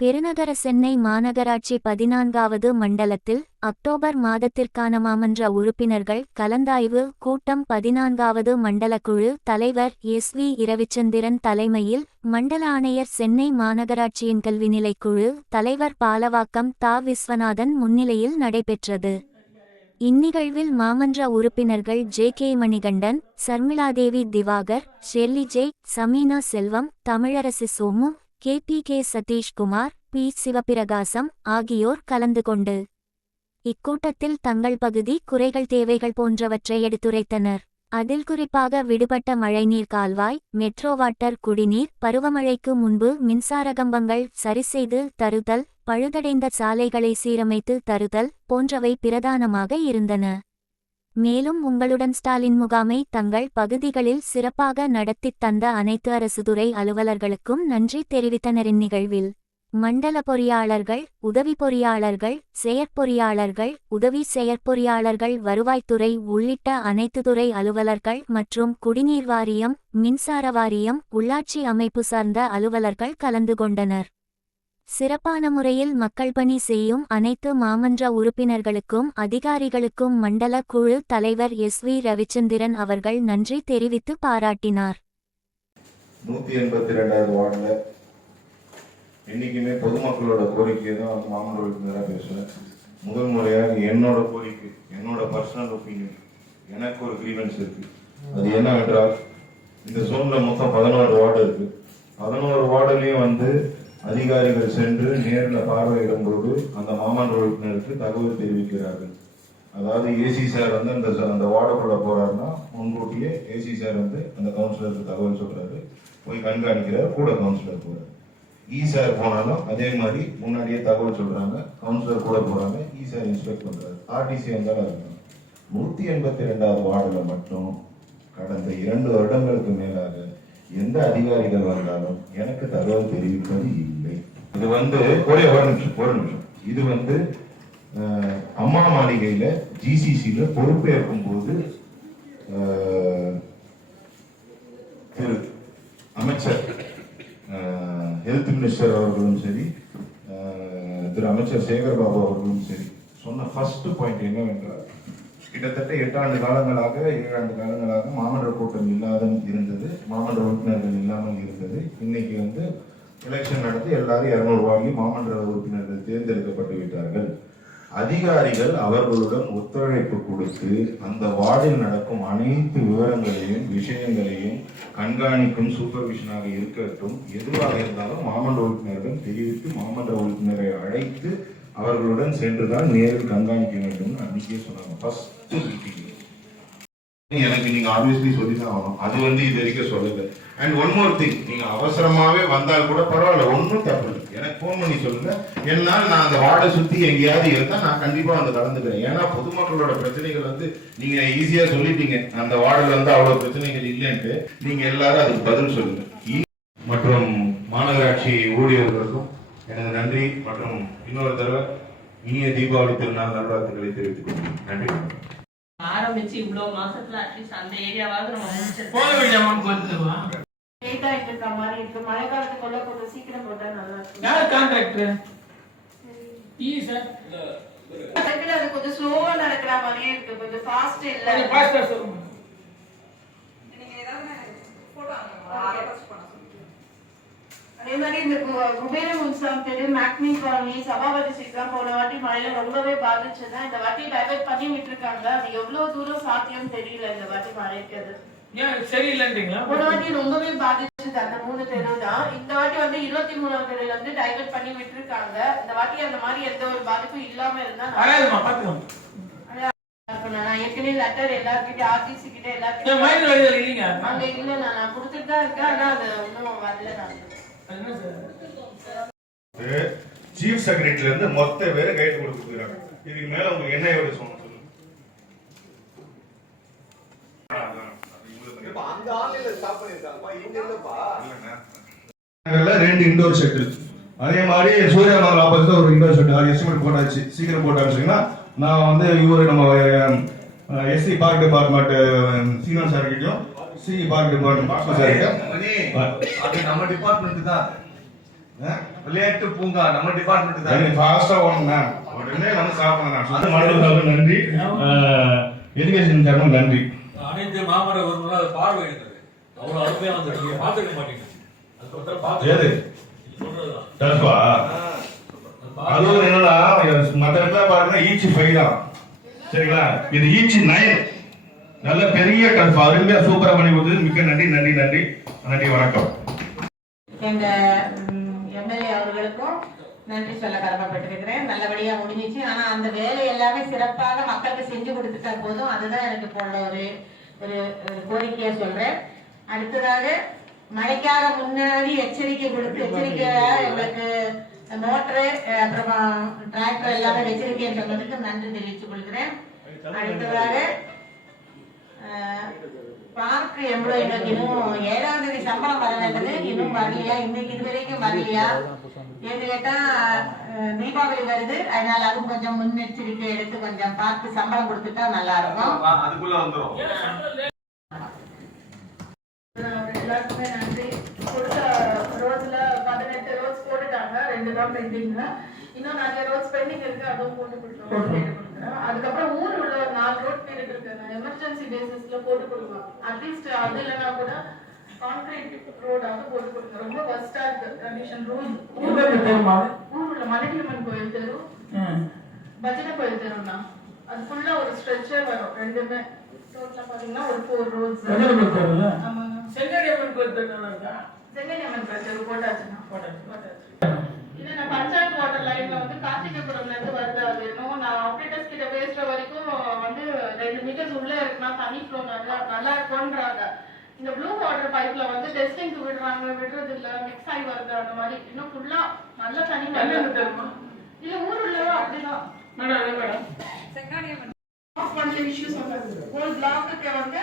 பெருநகர சென்னை மாநகராட்சி 14வது மண்டலத்தில் அக்டோபர் மாதத்திற்கான மாமன்ற உறுப்பினர்கள் கலந்தாய்வு கூட்டம் 14வது மண்டலக்குழு தலைவர் எஸ்.வி. இரவிச்சந்திரன் தலைமையில் மண்டல ஆணையர் சென்னை மாநகராட்சியின் கல்விநிலைக்குழு தலைவர் பாலவாக்கம் தா. விஸ்வநாதன் முன்னிலையில் நடைபெற்றது. இந்நிகழ்வில் மாமன்ற உறுப்பினர்கள் J K. Manikandan, Sharmiladevi Divakar, Shirley J, Sameena Selvam, Tamilarasi Somu, K P K. Satheeshkumar, P. Sivaprakasam ஆகியோர் கலந்து கொண்டு இக்கூட்டத்தில் தங்கள் பகுதி குறைகள் தேவைகள் போன்றவற்றை எடுத்துரைத்தனர். அதில் குறிப்பாக விடுபட்ட மழைநீர் கால்வாய், மெட்ரோ வாட்டர் குடிநீர், பருவமழைக்கு முன்பு மின்சார கம்பங்கள் சரிசெய்து தருதல், பழுதடைந்த சாலைகளை சீரமைத்து தருதல் போன்றவை பிரதானமாக இருந்தன. மேலும் உங்களுடன் ஸ்டாலின் முகாமை தங்கள் பகுதிகளில் சிறப்பாக நடத்தித் தந்த அனைத்து அரசுதுறை அலுவலர்களுக்கும் நன்றி தெரிவித்தனர். இந்நிகழ்வில் மண்டல பொறியாளர்கள், உதவி பொறியாளர்கள், செயற்பொறியாளர்கள், உதவி செயற்பொறியாளர்கள், வருவாய்த்துறை உள்ளிட்ட அனைத்து துறை அலுவலர்கள் மற்றும் குடிநீர் வாரியம், மின்சார வாரியம், உள்ளாட்சி அமைப்பு சார்ந்த அலுவலர்கள் கலந்து கொண்டனர். சிறப்பான முறையில் மக்கள் பணி செய்யும் அனைத்து மாமன்ற உறுப்பினர்களுக்கும் அதிகாரிகளுக்கும் மண்டல குழு தலைவர் எஸ்.வி. ரவிச்சந்திரன் அவர்கள் நன்றி தெரிவித்து பாராட்டினார். 182வது வார்டுல என்னைக்குமே பொதுமக்களோட கோரிக்கை தான் மாமன்ற உறுப்பினராக பேசுவேன். முதல் முறையாக என்னோட கோரிக்கை, என்னோட பர்சனல் ஒப்பீனியன், எனக்கு ஒரு கிரீவன்ஸ் இருக்கு. அது என்னவென்றால், இந்த சோன்ல மொத்தம் 11 வார்டு இருக்கு. 11 வார்டுலயும் அதிகாரிகள் சென்று நேரில் பார்வையிடும் போது அந்த மாமன்ற உறுப்பினருக்கு தகவல் தெரிவிக்கிறார்கள். அதாவது ஏசி சார் அந்த வார்டுக்குள்ள போறாருன்னா முன்கூட்டியே ஏசி சார் அந்த கவுன்சிலருக்கு தகவல் சொல்றாரு, போய் கண்காணிக்கிறார், கூட கவுன்சிலர் போறாரு. இ சார் போனாலும் அதே மாதிரி முன்னாடியே தகவல் சொல்றாங்க, கவுன்சிலர் கூட போறாங்க, இ சார் இன்ஸ்பெக்ட் பண்றாரு. ஆர்டிசி வந்தாலும் இருக்கணும். 182வது வார்டுல மட்டும் கடந்த 2 வருடங்களுக்கு மேலாக எந்த அதிகாரிகள் வந்தாலும் எனக்கு தகவல் தெரிவிப்பது இல்லை. இது ஒரு நிமிஷம் இது அம்மா மாளிகையில ஜிசிசில பொறுப்பேற்கும் போது திரு அமைச்சர் ஹெல்த் மினிஸ்டர் அவர்களும் சரி, திரு அமைச்சர் சேகர்பாபு அவர்களும் சரி சொன்ன ஃபர்ஸ்ட் பாயிண்ட் என்னவென்றால், கிட்டத்தட்ட 8 ஆண்டு காலங்களாக 7 ஆண்டு காலங்களாக மாமன்ற கூட்டம் இல்லாத இருந்தது, மாமன்ற உறுப்பினர்கள் இல்லாமல் இருந்தது. இன்னைக்கு எலெக்ஷன் நடத்தி எல்லாரும் 200 வாங்கி மாமன்ற உறுப்பினர்கள் தேர்ந்தெடுக்கப்பட்டு விட்டார்கள். அதிகாரிகள் அவர்களுடன் ஒத்துழைப்பு கொடுத்து அந்த வார்டில் நடக்கும் அனைத்து விவரங்களையும் விஷயங்களையும் கண்காணிக்கும் சூப்பர்விஷனாக இருக்கட்டும், எதுவாக இருந்தாலும் மாமன்ற உறுப்பினர்கள் தெரிவித்து மாமன்ற உறுப்பினரை அழைத்து அவர்களுடன் சென்றுதான் நேரில் கண்காணிக்க வேண்டும் அன்னைக்கே சொன்னாங்க. ஃபர்ஸ்ட் மீட்டிங் எனக்கு நீங்க ஆப்வியஸ்லி சொல்லிதான் ஆகணும். அது இது வரைக்கும் சொல்லல. அண்ட் ஒன் மோர் திங், நீங்க அவசரமாவே வந்தால் கூட பரவாயில்ல, ஒன்றும் தப்பு இல்லை. எனக்கு போன் பண்ணி சொல்லுங்க. என்னால் நான் அந்த வார்டை சுத்தி எங்கேயாவது இருந்தா நான் கண்டிப்பா கலந்துக்கிறேன். ஏன்னா பொதுமக்களோட பிரச்சனைகள் நீங்க ஈஸியா சொல்லிட்டீங்க, அந்த வார்டுல அவ்வளவு பிரச்சனைகள் இல்லைன்ட்டு. நீங்க எல்லாரும் அதுக்கு பதில் சொல்லுங்க. மற்றும் மாநகராட்சி ஊழியர்களுக்கும் எனது நன்றி மற்றும் இன்னொரு தடவை இனிய தீபாவளி திருநாள் நல்வாழ்த்துக்களை தெரிவித்துக் கொள்கிறேன். நன்றி. ஆரம்பிச்சு இவ்வளவு மாசத்துல அட்லீஸ்ட் அந்த ஏரியாவாவது நம்ம முடிச்சிருக்கோம். மழை காலத்துக்குள்ள கொஞ்சம் சீக்கிரம் போட்டா நல்லா இருக்கும். யார் கான்ட்ராக்டர்? அது கொஞ்சம் ஸ்லோவா நடக்கிற மாதிரியே இருக்கு, கொஞ்சம் ஃபாஸ்ட் இல்ல. கொஞ்சம் ஃபாஸ்டா சொல்லுங்க. நீங்க ஏதாவது போடுவாங்க அதே மாதிரி இந்த குபேர முன்சாம் தெரு, மேக்னி காலனி, சபாபதி ஸ்ட்ரீட்லாம் போன வாட்டி மழையில ரொம்பவே பாதிச்சதா. இந்த வாட்டி டைவர்ட் பண்ணி விட்டுருக்காங்க. அது எவ்வளவு தூரம் சாத்தியம் தெரியல இந்த வாட்டி மழைக்கு. அது சரியில்லைன்றீங்களா? போன வாட்டி ரொம்பவே பாதிச்சது அந்த 3 தெரு தான். இந்த வாட்டி 23வது தெருல டைவர்ட் பண்ணி விட்டுருக்காங்க. இந்த வாட்டி அந்த மாதிரி எந்த ஒரு பாதிப்பும் இல்லாம இருந்தா நான் ஏற்கனவே லெட்டர் எல்லார்கிட்ட ஆர்டிசி கிட்ட எல்லாருக்கும் அங்க இல்ல, நான் கொடுத்துட்டு தான் இருக்கேன். ஆனா அது இன்னும் வரல. சீஃப் செக்ரட்டரில இருந்து மொத்த பேரை கைடு கொடுத்துருக்காங்க. இதுக்கு மேல உங்களுக்கு என்ன எவ்வளவு சொல்லுங்க. ரெண்டு இண்டோர் ஷெட், அதே மாதிரி சூரியமங்கலம் ஆப்போசிட்ல ஒரு இண்டோர் ஷெட் எஸ்டிமேட் போட்டாச்சு. சீக்கிரம் போட்டாச்சுன்னா நான் இவரு நம்ம SC park department senior sir கிட்டயும் சி பார்க் டிபார்ட்மெண்ட் சார் அது நம்ம டிபார்ட்மெண்ட் தான். விளையாட்டு பூங்கா நம்ம டிபார்ட்மெண்ட் சரி, தான். ஃபாஸ்டா ஓடுங்க. உடனே வந்து சாப்பிடுங்க. அது மாணவர்களுக்கு நன்றி, எஜுகேஷன் சார்பாக நன்றி. அனைத்து மாமர உரிமைகளும் அதை பார்வையிடுறது அவ்வளவு அருமையா வந்து நீங்க பார்த்துக்க மாட்டீங்க. அது ஒருத்தர் பார்த்து ஏது சொல்றதுதான். டர்ஃபா? அதுவும் என்னன்னா மற்ற இடத்துல பாருங்க ஈச்சி 5 தான், சரிங்களா? இது ஈச்சி 9, நல்ல பெரிய டர்ஃப், அருமையா சூப்பரா பண்ணி கொடுத்தது. மிக்க நன்றி நன்றி நன்றி நன்றி, வணக்கம். எங்க எம்எல்ஏ அவர்களுக்கும் நன்றி சொல்ல கடமைப்பட்டிருக்கிறேன். நல்லபடியா முடிஞ்சிச்சு. ஆனா அந்த வேலை எல்லாமே சிறப்பாக மக்களுக்கு செஞ்சு கொடுத்துட்டா போதும். அதுதான் எனக்கு போல ஒரு ஒரு கோரிக்கையா சொல்றேன். அடுத்ததாக மழைக்காக முன்னாடி எச்சரிக்கை கொடுத்து எச்சரிக்கையா எங்களுக்கு மோட்டரு அப்புறமா டிராக்டர் எல்லாமே எச்சரிக்கை சொன்னதுக்கு நன்றி தெரிவித்துக் கொள்கிறேன். அடுத்ததாக பார்க்கு எம்ப்ளாயிகளுக்கு இன்னும் 7ஆம் தேதி சம்பளம் வர வேண்டியது இன்னும் வரலையா? இன்னைக்கு இது வரைக்கும் வரலையா? ஏன்னு கேட்டா தீபாவளி வருது, அதனால அதுவும் கொஞ்சம் முன்னெச்சரிக்கை எடுத்து கொஞ்சம் பார்த்து சம்பளம் கொடுத்துட்டா நல்லா இருக்கும். அதுக்குள்ள வந்துரும். எல்லாருக்குமே நன்றி. கொடுத்த ரோட்ஸ்ல 18 ரோட்ஸ் போட்டுட்டாங்க, 2 தான் பெண்டிங்ல. இன்னும் நிறைய ரோட்ஸ் பெண்டிங் இருக்கு, அதுவும் போட்டு கொடுத்துருவோம். அதுக்கப்புறம் ஊர் உள்ள ஒரு 4 ரோட் கேட்டுட்டு இருக்காங்க, எமர்ஜென்சி பேசிஸ்ல போட்டு கொடுக்கலாம். அட்லீஸ்ட் அது இல்லைன்னா கூட கான்கிரீட் ரோடாக போட்டு கொடுங்க. ரொம்ப வஸ்டா இருக்கு கண்டிஷன். ஊர் உள்ள மலைக்கிழமன் கோயில் தெரு, பஜனை கோயில் தெருன்னா அது ஃபுல்லா ஒரு ஸ்ட்ரெச்சர் வரும். ரெண்டுமே ரோட்ல பாத்தீங்கன்னா ஒரு 4 ரோட்ஸ். ஆமாங்க. செங்கடியம்மன் கோயில் தெருல இருக்கா? செங்கனியம்மன் கோயில் தெரு போட்டாச்சுன்னா இல்ல, நான் பஞ்சாயத்து வாட்டர் லைன்ல வந்து கார்த்திகேபுரம்ல இருந்து வருது. அது இன்னும் நான் ஆபரேட்டர்ஸ் கிட்ட பேசுற வரைக்கும் வந்து 2 மீட்டர்ஸ் உள்ள இருக்குன்னா தனி ஃப்ளோ நல்லா இருக்கும்ன்றாங்க. இந்த ப்ளூ வாட்டர் பைப்ல வந்து டெஸ்டிங்க்கு விடுறது இல்ல, மிக்ஸ் ஆகி வருது. அந்த மாதிரி இன்னும் ஃபுல்லா நல்ல தண்ணி தெரியுமா? இல்ல ஊர் உள்ள அப்படிதான் மேடம் பண்ண இஷ்யூஸ் வந்தது. ஒரு பிளாக்குக்கு வந்து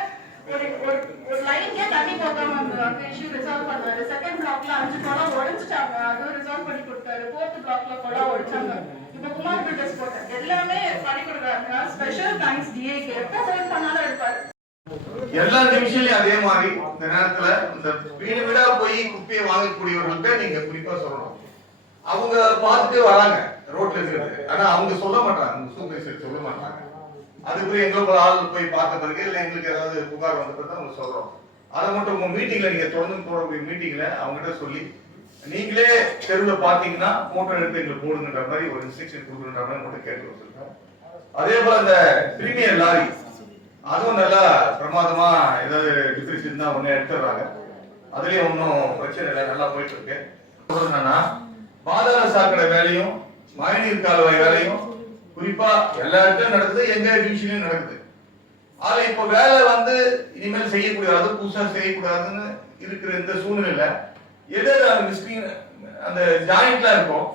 ஒரு லைன்க்கே தண்ணி போகாம அந்த இஷ்யூ ரிசால்வ் பண்ணாரு. செகண்ட் பிளாக்ல 5 குளம் உடைச்சிட்டாங்க, அதுவும் ரிசால்வ் பண்ணி கொடுத்தாரு. 4th பிளாக்ல குளம் உடைச்சாங்க. இப்ப குமார் பில்டர்ஸ் போட்டேன், எல்லாமே பண்ணி கொடுக்குறாங்க. ஸ்பெஷல் தேங்க்ஸ் டிஏக்கு. எப்ப ஃபோன் பண்ணாலும் எடுப்பாரு. எல்லா நிமிஷம்லயும் அதே மாதிரி இந்த நேரத்துல இந்த வீடு வீடா போய் குப்பையை வாங்கக்கூடியவர்கள்ட்ட நீங்க குறிப்பா சொல்லணும். அவங்க பார்த்துட்டு வராங்க ரோட்ல இருக்கிறது, ஆனா அவங்க சொல்ல மாட்டாங்க, சூப்பர்வைசர் சொல்ல மாட்டாங்க. அதுக்கு எங்களுக்கு ஆள் போய் பார்த்த பிறகு இல்லை எங்களுக்கு ஏதாவது புகார் வந்த பிறகு அவங்க சொல்றோம். அதை மட்டும் உங்க மீட்டிங்ல நீங்க தொடர்ந்து போடக்கூடிய மீட்டிங்ல அவங்ககிட்ட சொல்லி நீங்களே தெருவில் பார்த்தீங்கன்னா போட்டோ எடுத்து எங்களுக்கு போடுங்கன்ற மாதிரி ஒரு இன்ஸ்ட்ரக்ஷன் கொடுக்குற மாதிரி மட்டும் கேட்டு வச்சிருக்கோம். அதே போல இந்த பிரீமியர் லாரி அதுவும் நல்லா பிரமாதமா ஏதாவது டிஃபரன்ஸ் இருந்தா ஒண்ணு எடுத்துடுறாங்க. அதுலயும் ஒன்றும் பிரச்சனை இல்லை, நல்லா போயிட்டு இருக்கு. என்னன்னா பாதாள சாக்கடை வேலையும் மழைநீர் கால்வாய் வேலையும் குறிப்பா எல்லா இடத்துலயும் நடக்குது, எங்க டிவிஷன்லயும் நடக்குது. ஆனா இப்ப வேலை வந்து இனிமேல் செய்யக்கூடாது, புதுசா செய்யக்கூடாதுன்னு இருக்கிற இந்த சூழ்நிலையில எது அந்த ஜாயிண்ட்ல இருக்கும்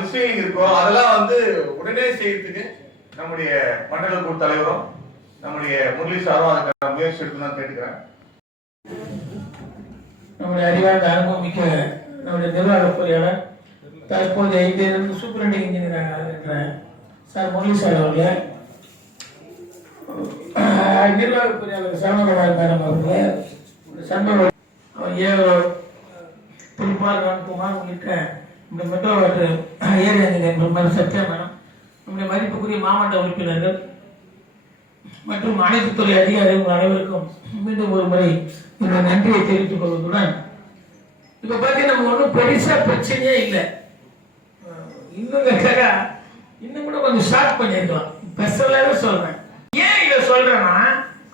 மிஸ்டேக்கிங் இருக்கும், அதெல்லாம் வந்து உடனே செய்யறதுக்கு நம்முடைய மண்டல குழு தலைவரும் நம்முடைய முரளி சாரும் அதுக்கான முயற்சி எடுத்து தான் கேட்டுக்கிறேன். நம்முடைய அறிவார்ந்த அனுபவமிக்க நம்முடைய நிர்வாக பொறியாளர் தற்போது இதிலிருந்து சூப்பரண்டிங் இன்ஜினியராக இருக்கிற சார் முரளி சார் அவர்களே, நிர்வாக பொறியாளர் சரவணகுமார் மேடம் அவர்களே, சண்முக திருப்பால் ராம்குமார் உள்ளிட்ட இந்த metro water area engineer Sathya madam, நம்முடைய மதிப்புக்குரிய மாவட்ட உறுப்பினர்கள் மற்றும் அனைத்து துறை அதிகாரிகள் அனைவருக்கும் மீண்டும் ஒரு முறை இந்த நன்றியை தெரிவித்துக் கொள்வதுடன் இப்ப பாத்தீங்கன்னா நம்ம ஒன்றும் பெருசா பிரச்சனையே இல்லை. இன்னும் கேட்டா இன்னும் கூட கொஞ்சம் ஷார்ட் பண்ணிருக்கலாம். பெருசாக சொல்றேன். ஏன் இதை சொல்றேன்னா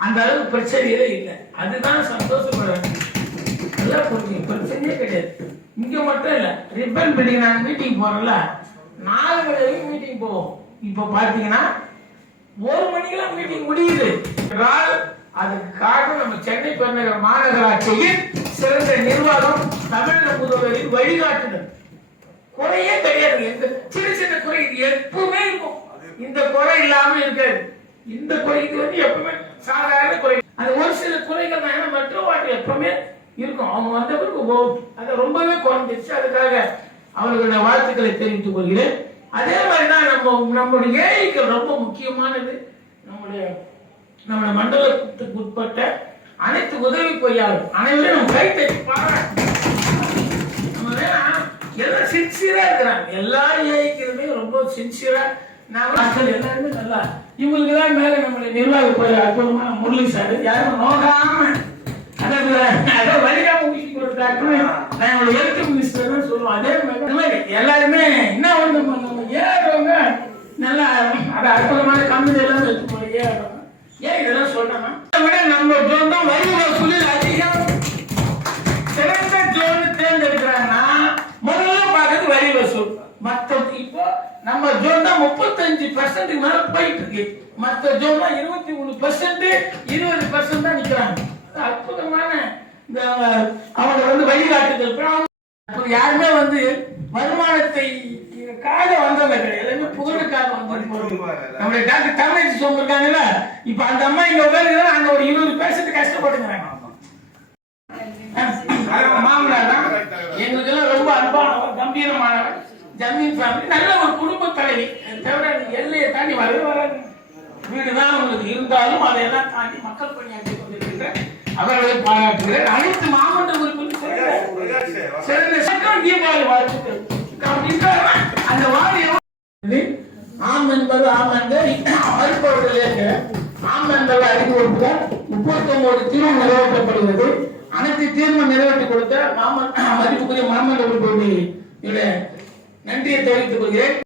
அந்த அளவுக்கு பிரச்சனையே இல்லை, அதுதான் சந்தோஷப்பட வேண்டியது. நல்லா புரிஞ்சுங்க, பிரச்சனையே கிடையாது. இங்க மட்டும் இல்ல, ரிப்பன் பில்டிங் நாங்க மீட்டிங் போறோம்ல, 4 மணி வரைக்கும் மீட்டிங் போவோம். இப்ப பாத்தீங்கன்னா 1 மணிக்கெல்லாம் மீட்டிங் முடியுது. அதுக்கு காரணம் நம்ம சென்னை பெருநகர மாநகராட்சியின் சிறந்த நிர்வாகம், தமிழக முதல்வரின் வழிகாட்டுதல். குறையே கிடையாது. எந்த சின்ன சின்ன குறை எப்பவுமே இருக்கும், இந்த குறை இல்லாம இருக்காது. இந்த குறைக்கு வந்து எப்பவுமே சாதாரண குறை. அது ஒரு சில குறைகள் தான் மெட்ரோ வாட்டர் எப்பவுமே இருக்கும். அவங்க வந்த பிறகு அது ரொம்பவே குறைஞ்சிருச்சு. அதுக்காக அவர்களுடைய வாழ்த்துக்களை தெரிவித்துக் கொள்கிறேன். அதே மாதிரிதான் நம்முடைய ஏஐக்கள் ரொம்ப முக்கியமானது. நம்முடைய மண்டலத்துக்கு உட்பட்ட அனைத்து உதவி பொறியாளர் அனைவரும் நம்ம கை தட்டி பாருங்க. நம்ம எல்லாம் சின்சியரா இருக்கிறாங்க. எல்லா ஏஐக்களுமே ரொம்ப சின்சியரா மக்கள் எல்லாருமே நல்லா இவங்களுக்கு தான் மேல நம்மளுடைய நிர்வாக அற்புதமான முரளி சார் யாரும் நோகாம அதை வலிக்காம ஊசி கொடுத்தாக்குன்னு நான் என்னோட ஹெல்த் மினிஸ்டர் தான் சொல்லுவோம். அதே மாதிரி எல்லாருமே என்ன ஒண்ணு நம்ம ஏறவங்க நல்லா அது அற்புதமான கம்பெனி எல்லாம் வச்சுக்கோங்க. ஏறவங்க ஏன் இதெல்லாம் சொல்றேன்னா விட நம்ம ஜோன் தான் வரி வசூலில் அதிகம் சிறந்த ஜோன் தேர்ந்தெடுக்கிறாங்கன்னா முதல்ல பார்க்கறது வரி வசூல். மற்ற இப்போ நம்ம ஜோன் தான் 35% மேல போயிட்டு இருக்கு. மற்ற ஜோன் தான் 23%, 20% தான் நிக்கிறாங்க. அற்புதமான இந்த அவங்க வந்து வழிகாட்டுதல். யாருமே வந்து வருமானத்தை காக வந்தவங்க கிடையாது, எல்லாமே புகழுக்காக வந்தவங்க. நம்முடைய டாக்டர் தமிழச்சி சொல்லிருக்காங்கல்ல, இப்ப அந்த அம்மா இங்க உட்காந்து அந்த ஒரு 20% கஷ்டப்பட்டுங்கிறாங்க. மாமனார் தான் எங்களுக்கு எல்லாம் ரொம்ப அன்பானவர், கம்பீரமானவர், ஜமீன் ஃபேமிலி, நல்ல ஒரு குடும்ப தலைவி. தவிர எல்லையை தாண்டி வராது. வீடுதான் உங்களுக்கு இருந்தாலும் அதையெல்லாம் தாண்டி மக்கள் பணியாற்றி கொண்டிருக்கின்ற அவர்களை பாராட்டுகிறேன். அனைத்து மாவட்ட உறுப்பினர்கள் சிறந்த சட்டம் தீபாவளி வாழ்த்துக்கள். அந்த வாரி ஆம் என்பது ஆம் என்ற மறுப்பவர்கள் ஆம் என்பதை அறிவு கொடுத்தால் 39 தீர்வு நிறைவேற்றப்படுகிறது. அனைத்து தீர்வு நிறைவேற்றி கொடுத்த மதிப்புக்குரிய மாமன்ற உறுப்பினர்களுடைய நன்றியை தெரிவித்துக் கொள்கிறேன்.